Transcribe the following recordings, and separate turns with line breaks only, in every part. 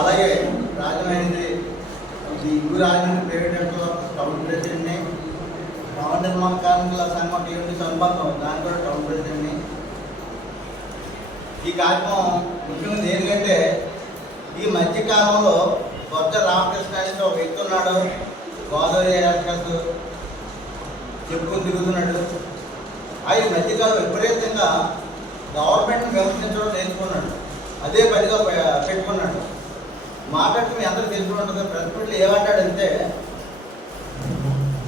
అలాగే రాజమండ్రి ఈ Rajahmundry private town ప్రెసిడెంట్ని భవన నిర్మాణ కార్మికుల సంఘం టీవీ సంబంధం దాని కూడా టౌన్ ప్రెసిడెంట్ని. ఈ కార్యక్రమం ముఖ్యంగా దేనికంటే ఈ మధ్యకాలంలో కొత్త రామకృష్ణ ఒక వ్యక్తి ఉన్నాడు గోదావరి యాక్టర్స్ చెప్పుకుని తిరుగుతున్నాడు. ఆ ఈ మధ్యకాలం విపరీతంగా గవర్నమెంట్ని విమర్శించడం నేర్చుకున్నాడు. అదే పనిగా పెట్టుకున్నాడు. మాట్లాడితే మీ అందరూ తెలిసి ఉంటుంది ప్రతిపక్షలు ఏమంటాడంటే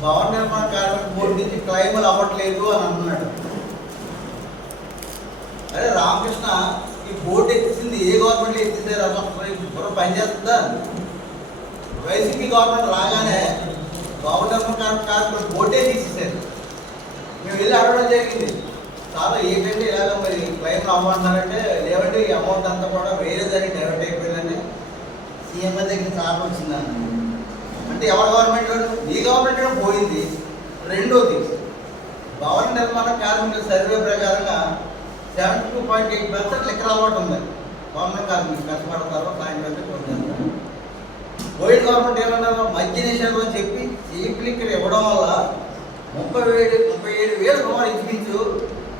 భవన నిర్మాణ కార్మిక బోర్డు నుంచి క్లైములు అవ్వట్లేదు అని అంటున్నాడు. అరే రామకృష్ణ ఈ బోర్డు ఎత్తింది ఏ గవర్నమెంట్ ఎత్తింది అసలు పనిచేస్తుందా వైసీపీ గవర్నమెంట్ రాగానే భవన నిర్మాణ కార్మిక కార్మికులు బోర్డే తీసేసారు మేము వెళ్ళి అడగడం జరిగింది. చాలా ఏంటంటే ఇలాగ మరి క్లైమ్ అవ్వమంటున్నారంటే లేవంటే ఈ అమౌంట్ అంతా కూడా వేరే దానికి డైవర్ట్ అయిపోయిందని సీఎం గారి దగ్గర సార్ వచ్చిందని అంటే ఎవరి గవర్నమెంట్ వాడు? ఈ గవర్నమెంట్ కూడా పోయింది రెండోది. భవన నిర్మాణ కార్మికుల సర్వే ప్రకారంగా seventy two point eight percent లెక్కలు అలవాటు ఉంది. భవన కార్మికులు కష్టపడతారో సాయంత్రం పొందుతారు. కోవిడ్ గవర్నమెంట్ ఏమన్నా మద్య నిషేధం అని చెప్పి చీప్ లిక్కర్ ఇవ్వడం వల్ల ముప్పై ఏడు ముప్పై ఏడు వేలు రూపాయలు ఇచ్చించు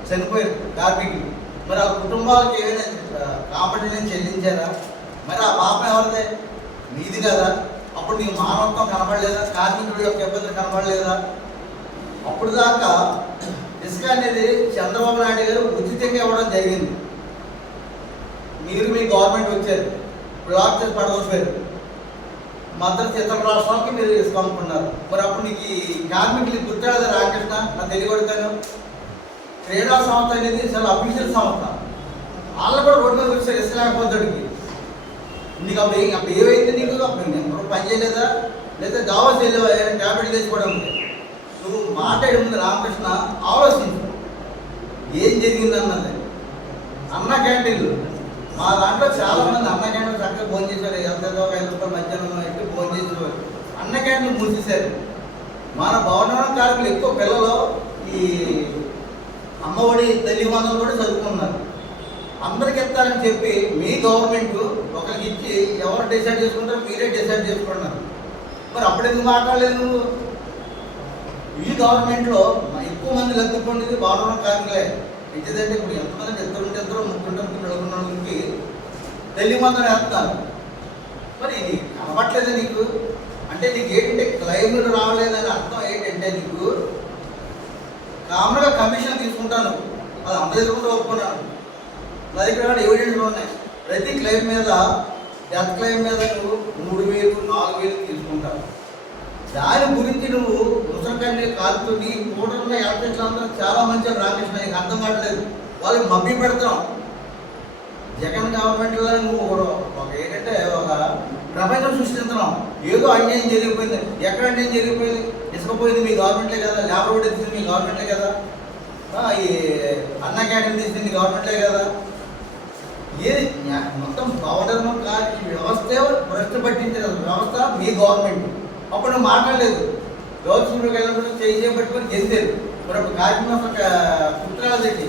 చనిపోయారు కార్మికులు. మరి ఆ కుటుంబాలకు ఏమైనా కాంపెన్సేషన్ చెల్లించారా? మరి ఆ పాపం ఎవరిదే? నీది కదా. అప్పుడు నీ మానవత్వం కనబడలేదా? కార్మికుడి యొక్క ఇబ్బందులు కనబడలేదా? అప్పుడు దాకా ఇసుక అనేది చంద్రబాబు నాయుడు గారు ఉచితంగా ఇవ్వడం జరిగింది. మీరు మీ గవర్నమెంట్ వచ్చారు. బ్లాక్ చేసి పడవచ్చారు మద్దతు ఇతర రాష్ట్రాలకి మీరు ఇసుక అమ్ముకున్నారు మరి అప్పుడు నీకు ఈ కార్మికులకి గుర్తురాదు రాకృష్ణ నా తెలియగొడతాను. క్రీడా సంస్థ అనేది చాలా అఫీషియల్ సంస్థ. వాళ్ళు కూడా రోడ్డు మీద వచ్చారు ఇసుక లేకపోతే నీకు అప్పుడు అప్పుడు ఏవైతే నీకు? అప్పుడు నేను పని చేయలేదా? లేదా దావా చేయలేవా ట్యాబ్లెట్ తెచ్చుకోవడం ఉంది నువ్వు మాట్లాడే ముందు రామకృష్ణ ఆలోచించు. ఏం జరిగింది అన్నది. అన్న క్యాంటీన్లు మా దాంట్లో చాలా మంది అన్న క్యాంటీన్ చక్కగా ఫోన్ చేశారు ఎంతేదో ఒక ఐదు రూపాయలు మధ్యాహ్నం అయితే ఫోన్ చేసేవారు. అన్న క్యాంటీన్ మూసేశారు. మన భవన కార్మికులు ఎక్కువ పిల్లలు ఈ అమ్మఒడి తల్లి మాత్రం కూడా చదువుకున్నారు. అందరికి ఇస్తారని చెప్పి మీ గవర్నమెంట్ ఒకరికి ఇచ్చి ఎవరు డిసైడ్ చేసుకుంటారో మీరే డిసైడ్ చేసుకున్నారు. మరి అప్పుడు ఎందుకు మాట్లాడలేదు నువ్వు? ఈ గవర్నమెంట్లో ఎక్కువ మంది లబ్ధి పొందేది భవన కార్మికులే. ఎందుకంటే ఇప్పుడు ఎంతమంది ఇద్దరు ఉంటే ఇద్దరు ముగ్గురు ముగ్గురు నలుగురికి తల్లి మందరం వేస్తున్నారు మరి ఇది కనబట్లేదా నీకు? అంటే నీకు ఏంటంటే క్లైమేట్ రావలేదని అర్థం ఏంటంటే నీకు? కామన్గా కమిషన్ తీసుకుంటాను. అది అందరూ కూడా ఒప్పుకున్నాను. నా దగ్గర కూడా ఎవిడెన్స్ ఉన్నాయి. ప్రతి క్లెయిమ్ మీద డెత్ క్లెయిమ్ మీద నువ్వు మూడు వేలు నాలుగు వేలు తీసుకుంటావు. దాని గురించి నువ్వు ముసలికన్ని కాలుతూ నీ కూటమిలో ఎలక్ట్రిక్ అందరూ చాలా మంచి రామకృష్ణ నీకు అర్థం కావట్లేదు. వాళ్ళకి మబ్బి పెడతాం జగన్ గవర్నమెంట్లో నువ్వు ఒక- ఒక ఏంటంటే ఒక ప్రపంచం సృష్టిస్తున్నాం. ఏదో అన్యాయం జరిగిపోయింది. ఎక్కడ అన్యాయం జరిగిపోయింది? ఇసుకపోయింది మీ గవర్నమెంటే కదా. లేబర్ కూడా తీసింది మీ గవర్నమెంటే కదా. ఈ అన్న క్యాంటీన్ తీసింది మీ గవర్నమెంటే కదా. ఏది మొత్తం మొత్తం కాదు ఈ వ్యవస్థే భ్రష్టు పట్టించిన వ్యవస్థ మీ గవర్నమెంట్ అప్పుడు నువ్వు మాట్లాడలేదు. గవర్నమెంట్ వెళ్ళినప్పుడు చేయి పట్టుకొని గెలిచారు మరి ఒక కార్మిక పుట్రాలేంటి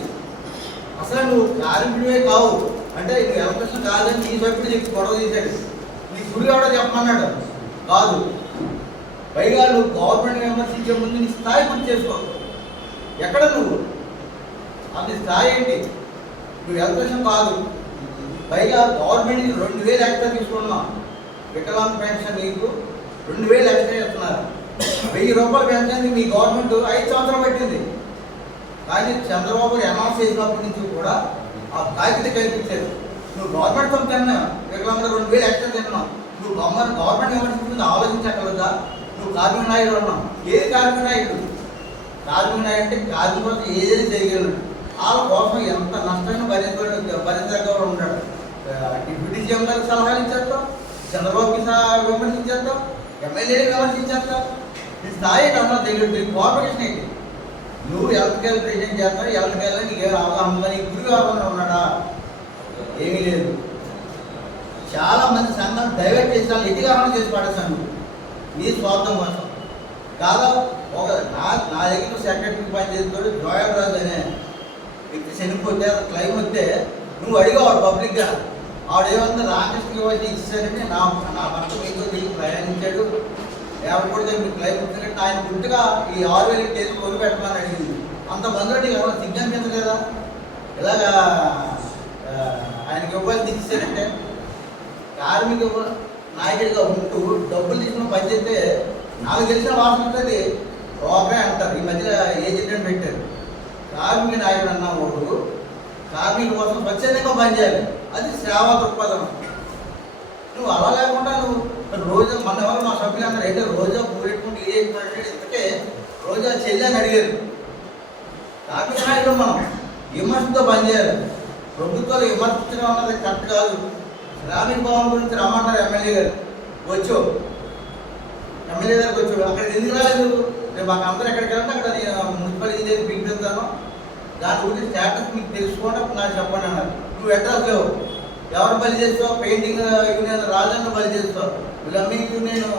అసలు నువ్వు కార్మికుడివే కావు. అంటే నువ్వు ఎలక్ట్రిషన్ కాదని నీ సభ్యుడు చెప్పి గొడవ తీశాడు నీ గురి ఎవడో చెప్పమన్నాడు. కాదు. పైగా నువ్వు గవర్నమెంట్ విమర్శించే ముందు నీ స్థాయి గుర్తు చేసుకో. ఎక్కడ నువ్వు? అది స్థాయి ఏంటి? నువ్వు ఎలక్ట్రిషన్ కాదు. పైగా గవర్నమెంట్ రెండు వేలు ఎక్స్ట్రా తీసుకున్నాం. వికలాంగ పెన్షన్ నీకు రెండు వేలు ఎక్స్ట్రా ఇస్తున్నారు. వెయ్యి రూపాయలు పెన్షన్ మీ గవర్నమెంట్ ఐదు సంవత్సరాలు పెట్టింది. కానీ చంద్రబాబు అనౌన్స్ చేసినప్పటి నుంచి కూడా ఆ బాధ్యత కల్పించారు. నువ్వు గవర్నమెంట్ సొంత తిన్నా వికలాంగులు రెండు వేలు ఎక్స్ట్రా తిన్నావు. నువ్వు గవర్నమెంట్ గవర్నమెంట్ ఏమనిపిస్తుంది ఆలోచించగలదా నువ్వు కార్మిక నాయుడు అన్నావు. ఏది కార్మిక నాయుడు కార్మిక నాయుడు అంటే కార్మిక ఏదైనా చేయగలడు వాళ్ళ కోసం ఎంత నష్టాన్ని భరించ భరించగలడు ఉన్నాడు. డిప్యూటీ సీఎం గారికి సలహాలు ఇచ్చేస్తాం చంద్రబాబుకి విమర్శించేస్తాం ఎమ్మెల్యేని విమర్శించేస్తాం నీ స్థాయి అన్న దగ్గర కోఆపరేషన్ ఏంటి? నువ్వు ఎలక్ట్రికల్ ప్రెసిడెంట్ చేస్తావు ఎలక్ట్రికల్ నీకు ఏ అవగాహన ఉందా నీకు గురి అవగాహన ఉన్నాడా? ఏమీ లేదు. చాలా మంది సంఘాలు డైవర్ట్ చేసిన వాళ్ళు చేసి పడేసాను నీ స్వార్థం కోసం. కాదా? ఒక నా నా దగ్గర సెక్రటరీ పని చేస్తాడు జోయల్ రాజు అనే వ్యక్తి చనిపోతే క్లైమ్ వస్తే నువ్వు అడిగావు పబ్లిక్గా ఆవిడేమంది రామకృష్ణకి వచ్చి ఇచ్చారని నా నా భర్త మీతో తిరిగి ప్రయాణించాడు. లేకపోతే మీకు లైఫ్ వచ్చినట్టు ఆయన గుట్టుగా ఈ ఆరు వేలు కేసు కొను పెట్టమని అడిగింది. అంతమంది ఎవరు లేదా? ఇలాగా ఆయనకి ఇవ్వాలి తీసేసారంటే? కార్మిక నాయకుడిగా ఉంటూ డబ్బులు తీసుకుని పని చేస్తే నాకు తెలిసిన వాసన ఉంటుంది. రోగమే అంటారు. ఈ మధ్య ఏజెంట్ అని పెట్టారు. కార్మిక నాయకుడు అన్నవాడు కార్మిక కోసం స్వచ్ఛందంగా పనిచేయాలి అది సేవా దృక్పథం. నువ్వు అలా లేకుండా నువ్వు రోజు మన ఎవరు మా సభ్యులందరూ అయితే రోజా పూరెట్టుకుంటూ ఇది అంటే ఇంతకే రోజా చెల్లి అని అడిగారు. కార్మిక మనం విమర్శతో పనిచేయాలి. ప్రభుత్వాలు విమర్శించడం అన్నది కరెక్ట్ కాదు. గ్రామీణ భవన్ గురించి రమ్మంటారు ఎమ్మెల్యే గారు. వచ్చు. ఎమ్మెల్యే గారికి వచ్చు. అక్కడ ఎందుకు రాలేదు? రేపు మాకు అందరూ ఎక్కడికి వెళ్తే అక్కడ నేను మున్సిపల్ ఇంజనీర్ పిలిపిస్తాను దాని గురించి స్టేటస్ మీకు తెలుసుకోండి నాకు చెప్పండి అన్నారు. నువ్వు అడ్రస్ లేవు? ఎవరు బలి చేస్తావు? పెయింటింగ్ యూనియన్ రాజన్న బలి చేస్తావు ప్లంబింగ్ యూనియన్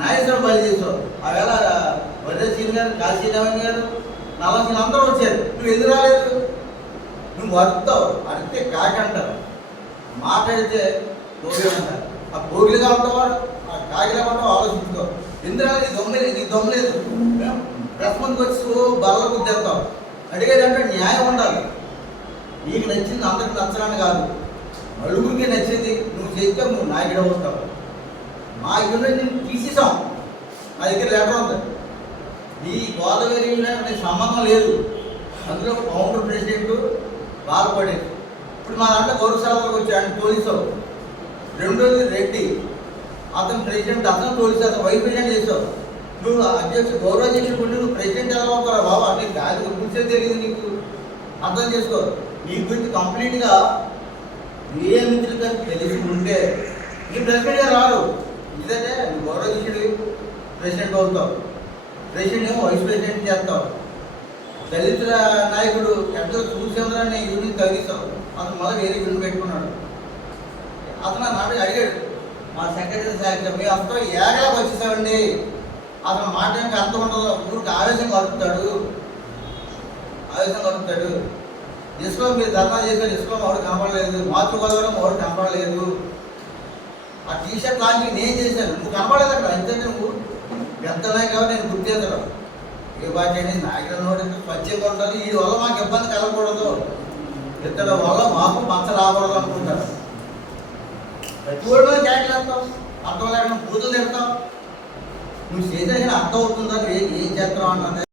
నాగేశ్వరం బలి చేస్తావు ఆవేళ వడ్డే సీన్ గారు కాశీరామన్ గారు నలసిన అందరూ వచ్చారు. నువ్వు ఎందుకు రాలేదు? నువ్వు అరుస్తావు అరిస్తే కాకంటారు. మాట్లాడితే భోగి అంటారు. ఆ భోగిలుగా ఉంటావాడు ఆ కాగిలా ఉంటావు ఆలోచించుకో. ఎందుకు నీ దొమ్మలేదు నీ దొమ్మలేదు ప్రెస్ వచ్చి బల్ల గుద్దేస్తావు. అడిగేదంటే న్యాయం ఉండాలి. నీకు నచ్చింది అందరికి నచ్చడానికి కాదు. నలుగురికి నచ్చింది నువ్వు చేస్తే నువ్వు నాయకుడు వస్తావు. మా యూనియన్ నేను తీసేసాం నా దగ్గర లెటర్ ఉంది. ఈ గోదావరి యూనియన్ సంబంధం లేదు. అందులో కౌంటర్ ప్రెసిడెంట్ బాధపడేది. ఇప్పుడు మా దాంట్లో గౌరవ సభలకు వచ్చాడు పోలీసు రెండోది రెడ్డి. అతను ప్రెసిడెంట్ అతను పోలీసు అతను వైస్ ప్రెసిడెంట్ చేసావు నువ్వు అధ్యక్షుడు గౌరవ అధ్యక్షుడు నువ్వు ప్రెసిడెంట్ ఎలా అవుతారా బాబు? అంటే దాని గురించే తెలియదు నీకు. అర్థం చేసుకో. నీ గురించి కంప్లీట్గా మీడియా మిత్రులకు తెలిసి ఉంటే నీ ప్రెసిడెంట్గా రాడు ఇదంటే నువ్వు గౌరవ ప్రెసిడెంట్ అవుతావు. ప్రెసిడెంట్ ఏమో వైస్ ప్రెసిడెంట్ చేస్తావు. దళిత నాయకుడు ఎట్లా సూర్యచంద్రాన్ని యూనిట్ తగ్గిస్తావు. అతను మొదలు వేరే యూనియన్ పెట్టుకున్నాడు. అతను నాటి అడిగాడు మా సెక్రటరీ సార్ మీ అంతా ఏగలా వచ్చేసామండి అతను మాట్లాడడానికి అర్థం ఉండదు ఊరికి ఆవేశం కలుపుతాడు ఆవేశం కలుపుతాడు చేసుకో మీరు ధర్నా చేశారు ఇసుకలో ఎవరు కనపడలేదు. మాతృగోదావరం ఎవరు కనపడలేదు. ఆ టీ షర్ట్ లాంటి నేను చేశాను. నువ్వు కనపడలేదు అక్కడ. అంతే నువ్వు పెద్ద నాయకు నేను గుర్తు చేస్తాను. ఏ బాధ్య అనేది నాయకుడు పచ్చిగా ఉండాలి. వీడి వల్ల మాకు ఇబ్బంది కలగకూడదు. ఇతడు వల్ల మాకు మచ్చ రాకూడదు అనుకుంటారు. ప్రతి ఒళ్ళు జాకెట్లు వేస్తాం. అర్థం లేకుండా పూజలు తిడతాం. నువ్వు చేసిన అర్థం అవుతుందా ఏం ఏం చేస్తావు అన్నది